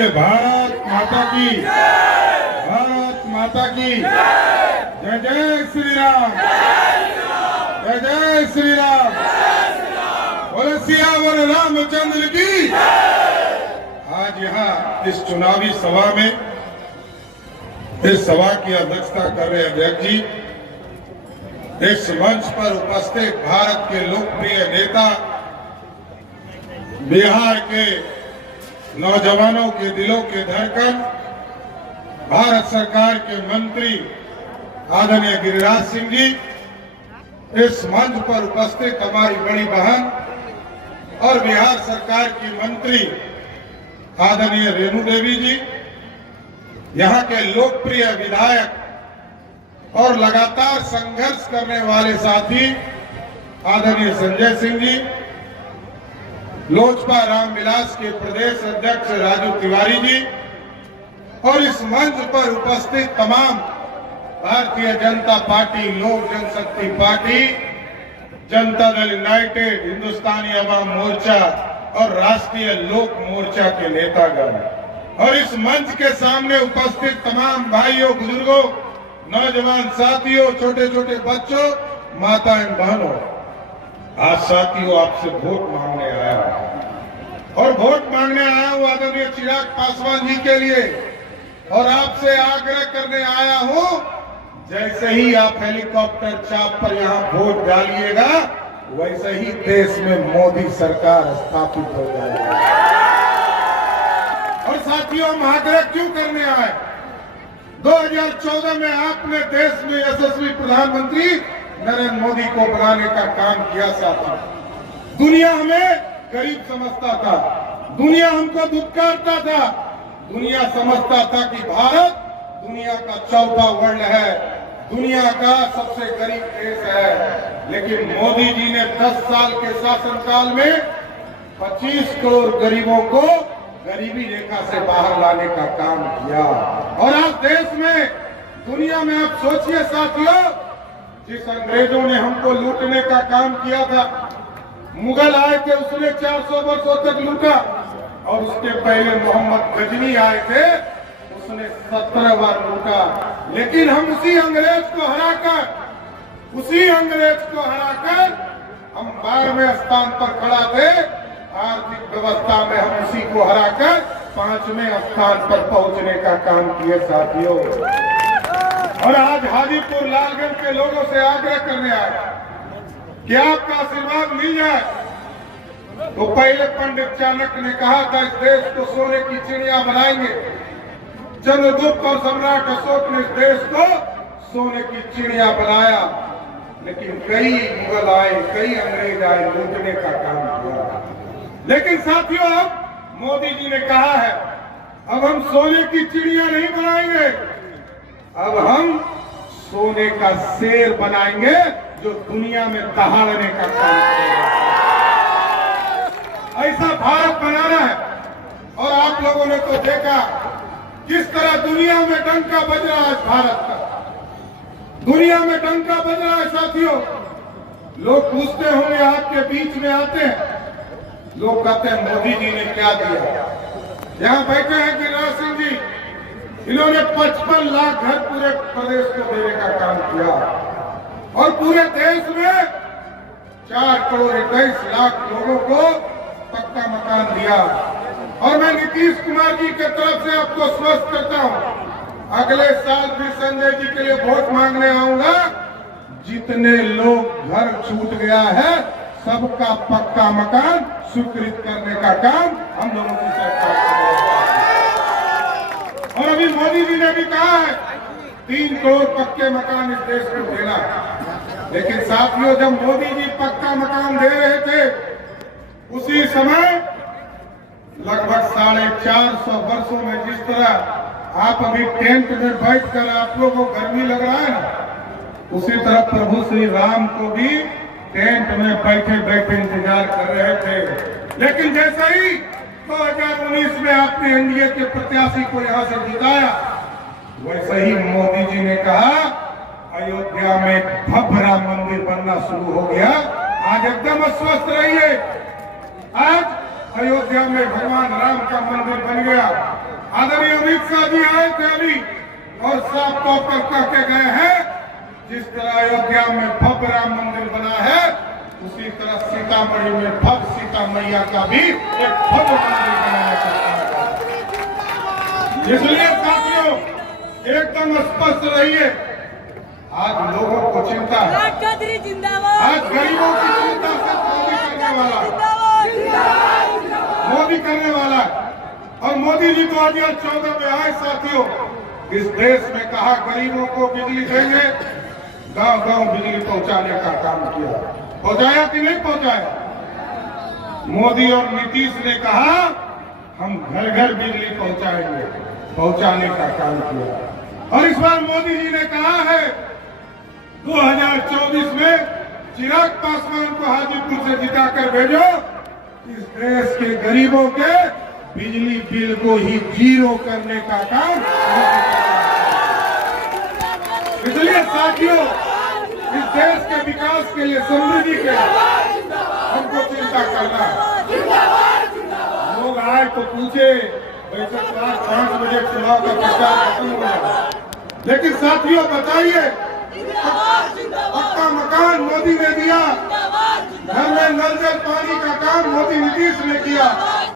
बोलिए भारत माता की, भारत माता की जय। जय श्री राम, जय जय श्री राम। बोले सियावर रामचंद्र की। आज यहाँ इस चुनावी सभा में, इस सभा की अध्यक्षता कर रहे अध्यक्ष जी, इस मंच पर उपस्थित भारत के लोकप्रिय नेता, बिहार के नौजवानों के दिलों के धड़कन, भारत सरकार के मंत्री आदरणीय गिरिराज सिंह जी, इस मंच पर उपस्थित हमारी बड़ी बहन और बिहार सरकार की मंत्री आदरणीय रेणु देवी जी, यहाँ के लोकप्रिय विधायक और लगातार संघर्ष करने वाले साथी आदरणीय संजय सिंह जी, लोजपा रामविलास के प्रदेश अध्यक्ष राजू तिवारी जी और इस मंच पर उपस्थित तमाम भारतीय जनता पार्टी, लोक जनशक्ति पार्टी, जनता दल यूनाइटेड, हिंदुस्तानी अवाम मोर्चा और राष्ट्रीय लोक मोर्चा के नेतागण और इस मंच के सामने उपस्थित तमाम भाइयों, बुजुर्गों, नौजवान साथियों, छोटे छोटे बच्चों, माताएं, बहनों, आज साथियों आपसे वोट मांगने आया हूं और वोट मांगने आया हूं आदरणीय चिराग पासवान जी के लिए और आपसे आग्रह करने आया हूं, जैसे ही आप हेलीकॉप्टर चाप पर यहाँ वोट डालिएगा वैसे ही देश में मोदी सरकार स्थापित हो जाएगी। और साथियों, हम आग्रह क्यों करने आए? 2014 में आपने देश में यशस्वी प्रधानमंत्री नरेंद्र मोदी को बनाने का काम किया। साथी, दुनिया हमें गरीब समझता था, दुनिया हमको दुत्कारता था, दुनिया समझता था कि भारत दुनिया का चौथा वर्ल्ड है, दुनिया का सबसे गरीब देश है। लेकिन मोदी जी ने 10 साल के शासनकाल में 25 करोड़ गरीबों को गरीबी रेखा से बाहर लाने का काम किया। और आज देश में, दुनिया में आप सोचिए साथियों, जिस अंग्रेजों ने हमको लूटने का काम किया था, मुगल आए थे, उसने 400 वर्षों तक लूटा और उसके पहले मोहम्मद गजनी आए थे, उसने 17 बार लूटा। लेकिन हम उसी अंग्रेज को हराकर हम 12वें स्थान पर खड़ा थे। आर्थिक व्यवस्था में हम उसी को हराकर 5वें स्थान पर पहुंचने का काम किए साथियों। और आज हाजीपुर लालगंज के लोगों से आग्रह करने आए कि आपका आशीर्वाद मिल जाए। तो पहले पंडित चाणक्य ने कहा था इस देश को सोने की चिड़िया बनाएंगे। चंद्रगुप्त और सम्राट अशोक ने इस देश को सोने की चिड़िया बनाया। लेकिन कई मुगल आए, कई अंग्रेज आए, लूटने का काम किया। लेकिन साथियों, अब मोदी जी ने कहा है अब हम सोने की चिड़िया नहीं बनाएंगे, अब हम सोने का शेर बनाएंगे जो दुनिया में दहाड़ने का काम करेगा। ऐसा भारत बनाना है। और आप लोगों ने तो देखा किस तरह दुनिया में डंका बज रहा है। भारत का दुनिया में डंका बज रहा है साथियों। लोग पूछते होंगे, आपके बीच में आते हैं, लोग कहते हैं मोदी जी ने क्या दिया। यहाँ बैठे हैं गिरिराज सिंह जी, इन्होंने 55 लाख घर पूरे प्रदेश को देने का काम किया और पूरे देश में 4 करोड़ 21 लाख लोगों को पक्का मकान दिया। और मैं नीतीश कुमार जी के तरफ से आपको स्वस्थ करता हूं, अगले साल फिर संजय जी के लिए वोट मांगने आऊंगा। जितने लोग घर छूट गया है सबका पक्का मकान स्वीकृत करने का काम हम लोगों की सरकार करेगी। और अभी मोदी जी ने भी कहा है 3 करोड़ पक्के मकान इस देश को देना। लेकिन साथियों, जब मोदी जी पक्का मकान दे रहे थे उसी समय लगभग 450 वर्षों में जिस तरह आप अभी टेंट में बैठकर आप लोगों को गर्मी लग रहा है ना, उसी तरह प्रभु श्री राम को भी टेंट में बैठे बैठे इंतजार कर रहे थे। लेकिन जैसे ही 2019 में आपने एनडीए के प्रत्याशी को यहां से जिताया, वैसे ही मोदी जी ने कहा अयोध्या में भव्य राम मंदिर बनना शुरू हो गया। आज एकदम अस्वस्थ रहिए, आज अयोध्या में भगवान राम का मंदिर बन गया। आदरणीय अमित शाह जी आए थे अभी और साफ तौर पर कह के गए हैं, जिस तरह अयोध्या में भव्य राम मंदिर बना है, उसी तरह सीतामढ़ी में भव्य सीता मैया का भी एक भव्य मंदिर बनाया जाता है। इसलिए साथियों एकदम स्पष्ट रहिए, आज लोगों को चिंता है, आज गरीबों की चिंता से मोदी करने वाला है। और मोदी जी 2014 में आए साथियों, इस देश में कहा गरीबों को बिजली देंगे, गांव गांव बिजली पहुंचाने का काम किया, पहुंचाया कि नहीं पहुंचाया? मोदी और नीतीश ने कहा हम घर घर बिजली पहुंचाएंगे, पहुंचाने का काम किया। और इस बार मोदी जी ने कहा है 2024 में चिराग पासवान को हाजीपुर से जिताकर भेजो, इस देश के गरीबों के बिजली बिल को ही जीरो करने का काम। इसलिए साथियों इस देश के विकास के लिए, समृद्धि के लिए हमको चिंता करना है। लोग आए तो पूछे बैठक 5 बजे चुनाव का प्रचार खत्म हो जाए, लेकिन साथियों बताइए, पक्का मकान मोदी ने दिया, घर में नल जल पानी का काम मोदी नीतीश ने किया,